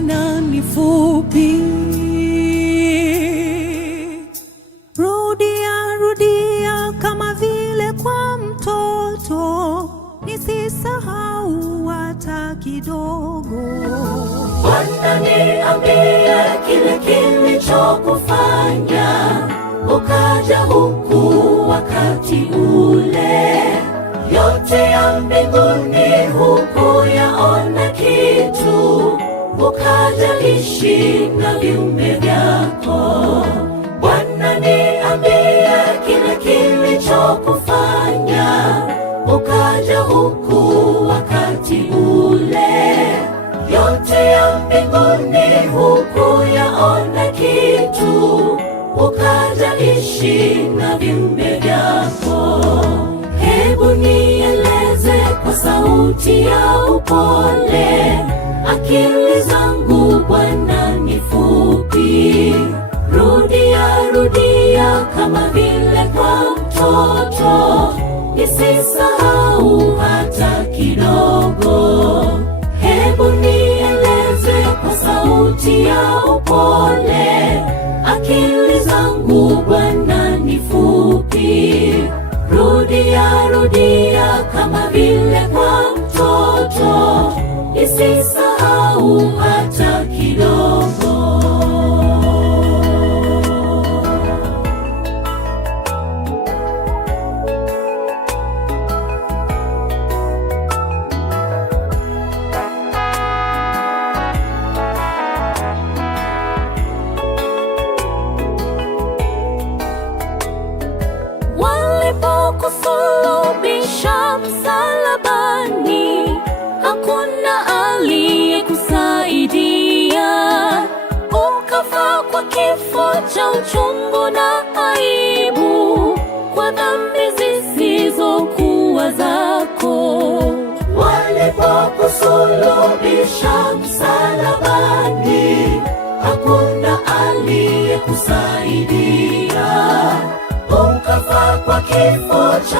Bwana ni fupi. Rudia, rudia kama vile kwa mtoto, nisisahau hata kidogo. Bwana niambie kile kilichokufanya ukaja huku wakati ule. Yote ya mbinguni hukuyaona kitu, ukaja ishi na viumbe vyako. Bwana niambie kile kilichokufanya ukaja huku wakati ule. Yote ya mbinguni hukuyaona kitu, ukaja ishi na viumbe vyako. Hebu nieleze kwa sauti ya upole, akili zangu Bwana ni fupi. Rudia, rudia kama vile kwa mtoto, nisisahau hata kidogo. Hebu nieleze kwa sauti ya upole, akili zangu Bwana ni fupi. Rudia, rudia kama vile kwa mtoto, nisisahau hata kidogo. Walipokusulubisha msalabani, hakuna aliyekusaidia. Ukafa kwa kifo cha uchungu na aibu, kwa dhambi zisizokuwa zako. Walipokusulubisha msalabani, hakuna aliyekusaidia. Ukafa kwa kifo cha